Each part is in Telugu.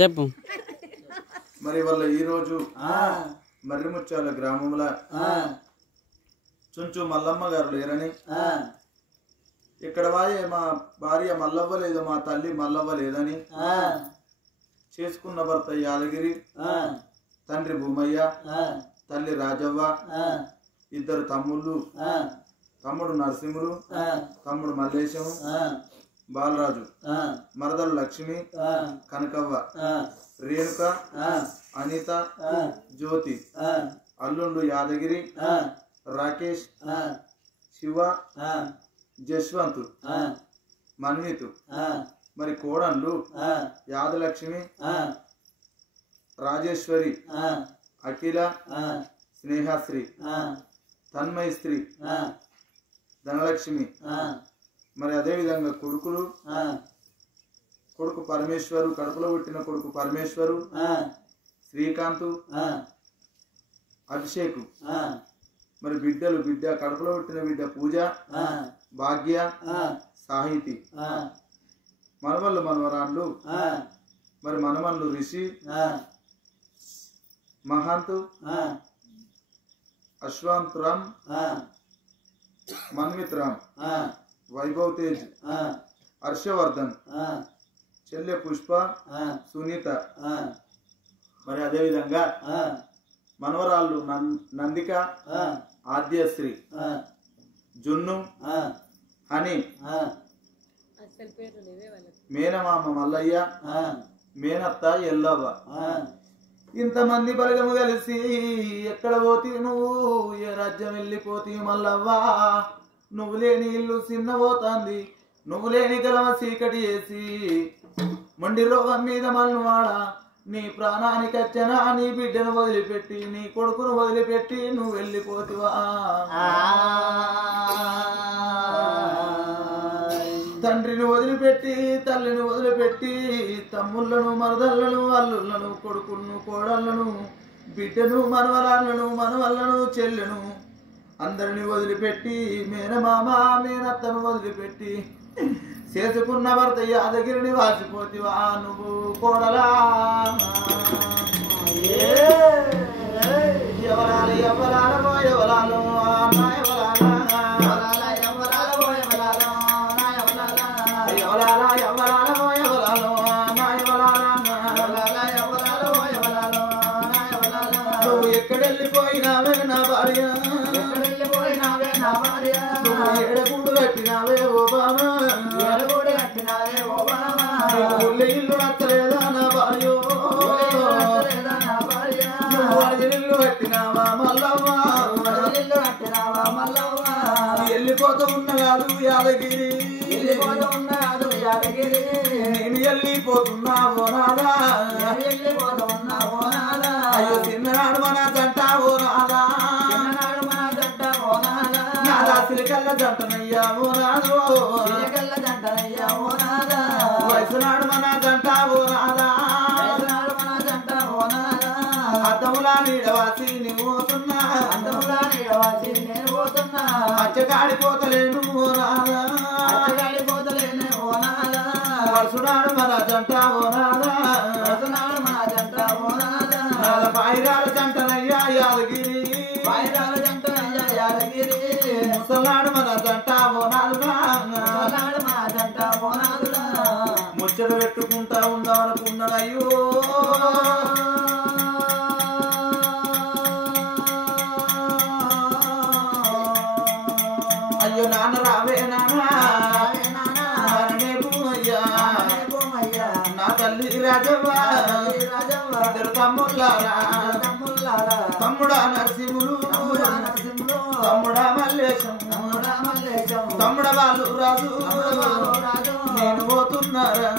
చెప్పు. మరి వాళ్ళ ఈరోజు మర్రిముచ్చాల గ్రామంలో చుంచు మల్లమ్మ గారు లేరని, ఇక్కడ మా భార్య మల్లవ్వ లేదు, మా తల్లి మల్లవ్వ లేదని, చేసుకున్న భర్త యాదగిరి, తండ్రి భూమయ్య, తల్లి రాజవ్వ, ఇద్దరు తమ్ముళ్ళు, తమ్ముడు నరసింహులు, తమ్ముడు మల్లేశం, బాలరాజు, మరదలు లక్ష్మి, కనకవ్వ, రేణుక, అనిత, జ్యోతి, అల్లుండు యాదగిరి, రాకేష్, శివ, జశ్వంత్, మన్వితు, మరి కోడన్లు యాదలక్ష్మి, రాజేశ్వరి, అఖిల, స్నేహశ్రీ, తన్మయశ్రీ, ధనలక్ష్మి, మరి అదేవిధంగా కొడుకులు, కొడుకు పరమేశ్వరు, కడుపులో పుట్టిన కొడుకు పరమేశ్వరు, శ్రీకాంత్, అభిషేక్, మరి బిడ్డలు, బిడ్డ కడుపులో పుట్టిన బిడ్డ పూజ, భాగ్య, సాహితి, మనవళ్ళు మనవరాళ్ళు, మరి మనమన్లు రిషి, మహాంతు, అశ్వంత్ రామ్, మన్విత్ రామ్, వైభవ్ తేజ్, హర్షవర్ధన్, చెల్లె పుష్ప, సునీత, మరి అదేవిధంగా మనవరాళ్ళు నందిక, ఆద్యశ్రీ, జున్ను, అని, మేనమామ మల్లయ్య, మేనత్త ఎల్లవ్వ, ఇంతమంది బలగము కలిసి ఎక్కడ పోతీ నువ్వు, ఏ రాజ్యం వెళ్ళిపోతీ మల్లవ్వ, నువ్వు లేని ఇల్లు చిన్న పోతాంది, నువ్వు లేని గలవ చీకటి చేసి మొండి రోగం మీద మల్లువాడ, నీ ప్రాణానికి వచ్చనా, నీ బిడ్డను వదిలిపెట్టి, నీ కొడుకును వదిలిపెట్టి నువ్వు వెళ్ళిపోతివా, తండ్రిని వదిలిపెట్టి, తల్లిని వదిలిపెట్టి, తమ్ముళ్ళను, మరదళ్ళను, అల్లుళ్ళను, కొడుకులను, కోడళ్లను, బిడ్డను, మనవరాళ్ళను, మనవళ్ళను, చెల్లెను, అందరిని వదిలిపెట్టి, మేనమామ మేనత్తను వదిలిపెట్టి చేసుకున్న భర్త యాదగిరిని వాసిపోతివా నువ్వు కోడలా, ఎవరాలు ఎవరాలో ఎవరాలో నువ్వు ఎక్కడెళ్ళిపోయినావే నా భార్య, ఎక్కడెళ్ళిపోయినావే నా భార్య, నువ్వు ఏడగూడు కట్టినావే ఓ బాబా, ఏడగూడు కట్టినావే ఓ బాబా, ఊళ్ళో ఇల్లు నచ్చలేదా నా భార్య, నువ్వు అడిగిల్లు కట్టినావా మల్లవ్వ, ఇల్లు కట్టినావా మల్లవ్వ, వెళ్ళిపోతూ ఉన్న కాదు యాదగిరి, వెళ్ళిపోతూ ఉన్న కాదు యాదగిరి, నేను వెళ్ళిపోతున్నా ఓ నాదా, వెళ్ళిపోతూ ఉన్నా ఓ నాదా, అయ్యో చిన్ననాడు మన జంట ఓ నాదా, చిన్ననాడు మన జంట ఓ నాదా, నాదా సిలికల్ల జంటనయ్యా ఓ నాదో, సిలికల్ల జంటనయ్యా ఓ నాదా, వయసునాడు మన జంట ఓ నాదా, వయసునాడు మన జంట ఓ నాదా, అద్దములా నీడవాసి నీవు పోతున్నా, అద్దములా నీడవాసి నేను పోతున్నా, అచ్చగాడిపోతలేను ఓ నాదా, అచ్చగాడిపోతలేను ఓ నాదా, వరుసునాడు మన జంట ఓ నాదా, వరుసునాడు మన జంట ఓ నాదా, పాయిరాల జంటనయ్యా యాదగిరి, పాయిరాల జంటనయ్యా యాదగిరి, ముసలాడు మన జంట ఓ నాదురా, ముసలాడు మన జంట ఓ నాదురా, ముచ్చట పెట్టుకుంటా ఉందామనుకున్నాడయ్యో, అయ్యో నాన్న రావే నాన్న, నా తల్లి రాజవ్వ, ఇద్దరు తమ్ముళ్ళారా, తమ్ముడా నరసింహులు, తమ్ముడా మల్లేశం, తమ్ముడ వాళ్ళు రాజు, నేను పోతున్నారా,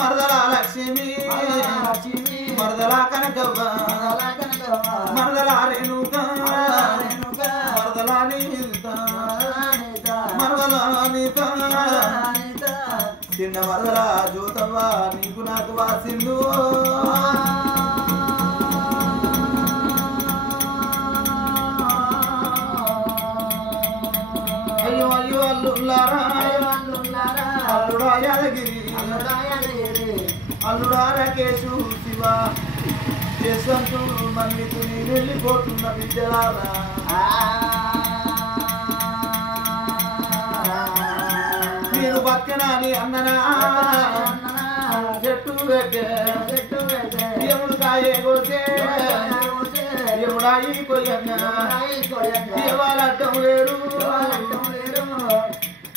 మరదల లక్ష్మి, మరదల కనకవ్వ, మరదల రేణుక, మరదల నీత, మరదల నీత, చిన్న మరదల జ్యోతవ్వ నీకు నాకు వాసిందు, అయ్యో అయ్యో అల్లుల్లారా, అల్లుడా యాదగిరి, అల్లుడా రాకేశు శివ యశ్వంతుడు మన్నికు నేను వెళ్ళిపోతున్న విద్యలారా నేను బతికనాని అన్ననా చెట్టు దేవుడు కాయే కోసే దేవుడాయి కొయ్యవాళ్ళం లేరు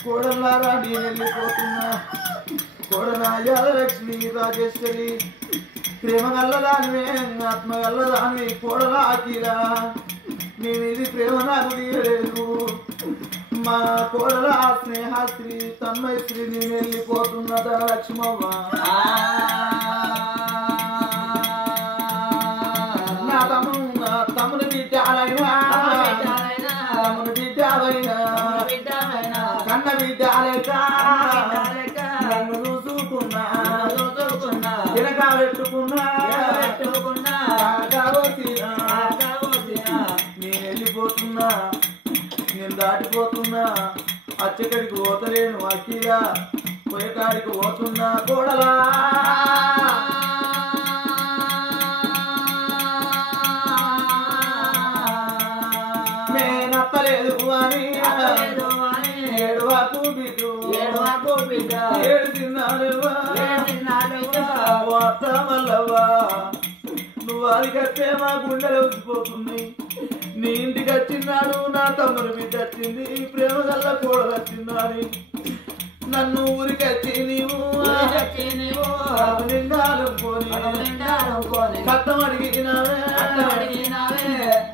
కోడలారా నేను వెళ్ళిపోతున్నా కోడలక్ష్మి రాజేశ్వరి ప్రేమ గల్లదానివే ఆత్మ గల్లదాని కోడలా అఖిలా నేను ఇది ప్రేమ నాకు తీయలేదు మా కోడల స్నేహశ్రీ తన్మయశ్రీ నేను వెళ్ళిపోతున్నద లక్ష్మవ్వ నా తమ్ముని బిడ్డాలైనా తమ్ముని బిడ్డాలైనా కన్న బిడ్డాలైక నన్ను చూసుకున్నా వెనక పెట్టుకున్నా నేను వెళ్ళిపోతున్నా నేను దాటిపోతున్నా అచ్చకడికి పోతలేను అఖిలా పోయేకాడికి పోతున్నా కోడలా నేనప్పలేదు అని ఏడువాకు బిడ్డ ఏడు తిన్నాడువా మల్లవ్వా నువ్వు అడిగట్టే మా గుండెలు ఉచ్చిపోతున్నాయి నీ ఇంటికి వచ్చిన్నాడు నా తమ్ముడు బిడ్డ వచ్చింది ప్రేమ గల్ల కోడలు వచ్చిందని నన్ను ఊరికి వచ్చి నీవు కట్టం అడిగినావే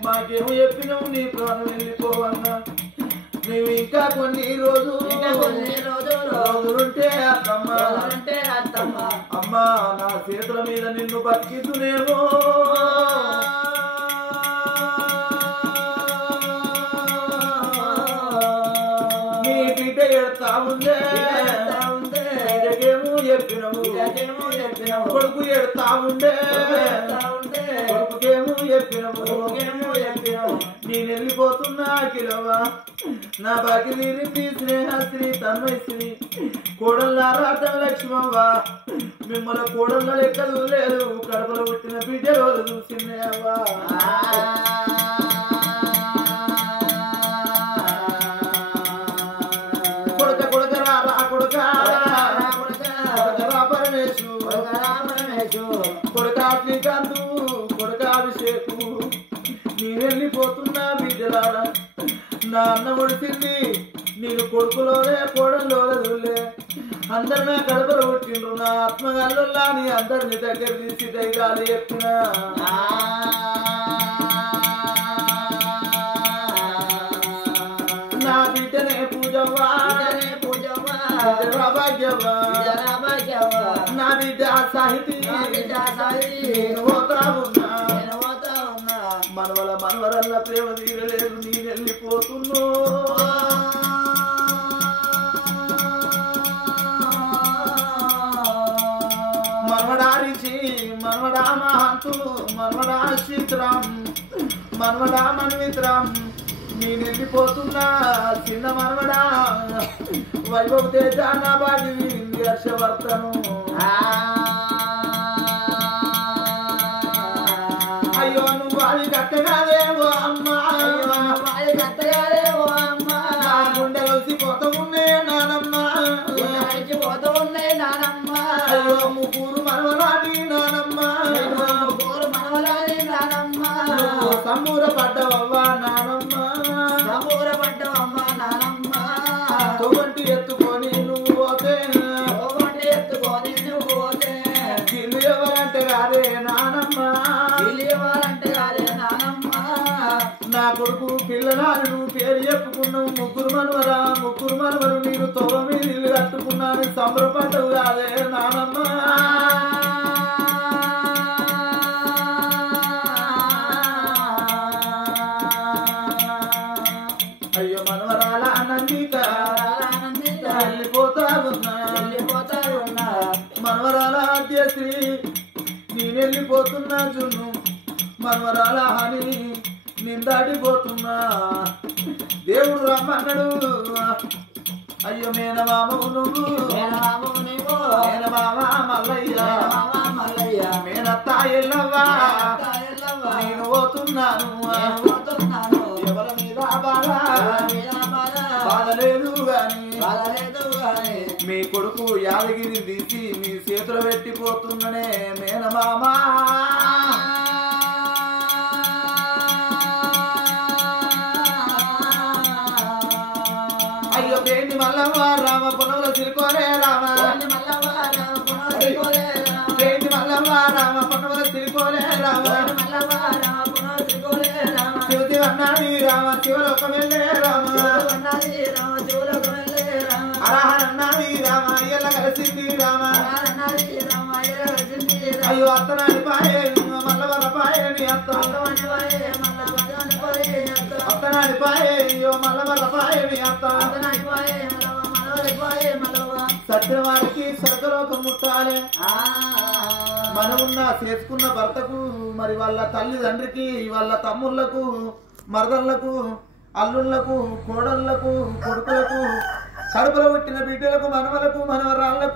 మాకేమో చెప్పినావు నీ ప్రాణం వెళ్ళిపోవన్నా నువ్వు ఇంకా కొన్ని రోజులుంటే అత్తమ్మ అమ్మా నా చేతుల మీద నిన్ను బతికిద్దునేమో నీ బిడ్డ ఎడతా ఉందే బిడ్డకేమో చెప్పినవు కొడుకు ఎడతా ఉండే కొడుకుకేమో చెప్పినవు నేను వెళ్ళిపోతున్నా అఖిలవ్వ నా బాకి తీరింది స్నేహశ్రీ తన్మయశ్రీ కోడల్లారా లక్ష్మవ్వ మిమ్మల్ని కోడళ్ళ లెక్క చూడలేదు కడపలో పుట్టిన బిడ్డ రోజు చూసిందే అవ్వా కొడుకా శ్రీకాంతు కొడుకా అభిషేకు నేను వెళ్ళిపోతున్నా బిడ్డలారా నా అన్న ఒడిసింది నేను కొడుకులోనే కోడల్లోనే చూడలే అందరినీ కడపలు పుట్టిండ్రు నా ఆత్మగల్లా నీ అందరిని దగ్గర తీసి ధైర్యాలు చెప్పిన నా బిడ్డనే పూజవ్వా నా బిడ్డ సాహితీ నేను పోతా ఉన్నా మనవరల్ల ప్రేమ తీరలేదు నేను వెళ్ళిపోతున్నా మనవడారిచి మనవడా మహంతు మనవడా సీతరాం మనవడా మన్విత్రాం నేను వెళ్ళిపోతున్నా చిన్న మనవడా వైభవ తేజ నా బాగి హర్షవర్తను అయ్యో నువ్వు అది కట్టగాదేవో అమ్మా నా గుండె కలిసిపోతూ ఉన్నాయి నానమ్మ అయ్యో ముగ్గురు మనవరాని నానమ్మ సంబూర పడ్డవవ్వా నానమ్మ తొగంటి ఎత్తుకొని నువ్వు పోతే ఇల్లు ఎవరంటే కాదే నానమ్మ నా కొడుకు పిల్లలారు నువ్వు పేరు చెప్పుకున్నావు ముగ్గురు మనవరు నేను తొవ మీద ఇల్లు కట్టుకున్నాను సంబరపడ్డవు కాదే నానమ్మ అయ్యో మనవరాల ఆనందిత వెళ్ళిపోతా ఉన్నా మనవరాల ఆద్యశ్రీ నేను వెళ్ళిపోతున్నా జున్ను మనవరాల హాని నేను దాటిపోతున్నా దేవుడు రమ్మన్నాడు అయ్యో మేనమామవు నువ్వు మేనమామ మల్లయ్య మేనత్త ఎల్లవ్వా నేను పోతున్నాను ఎవరి మీద బాధ లేదు గాని మీ కొడుకు యాదగిరి తీసి మీ చేతులు పెట్టిపోతుందనే మేనమామా అయ్యో పేంటి మల్లవ్వ రామ పొనవుల తిరుకోలే రామ పేంటి మల్లవ్వ రామ పొనవుల తిరుకోలే రామ శివతి అన్నాది రామ శివలోకమెల్లే రామ అరహరన్నాది రామ అయ్యల కలిసింది రామ అయ్యో అత్తనాడి పాయే మల్లవర పాయని అత్త అత్తనాడి పాయే అయ్యో మల్లవర పాయని అత్త సత్యవారికి స్వర్గలోకం ముట్టాలి మనమున్న చేసుకున్న భర్తకు మరి వాళ్ళ తల్లిదండ్రికి వాళ్ళ తమ్ముళ్లకు మరదళ్లకు అల్లుళ్లకు కోడళ్లకు కొడుకులకు కడుపులో పుట్టిన బిడ్డలకు మనవలకు మనవరాళ్లకు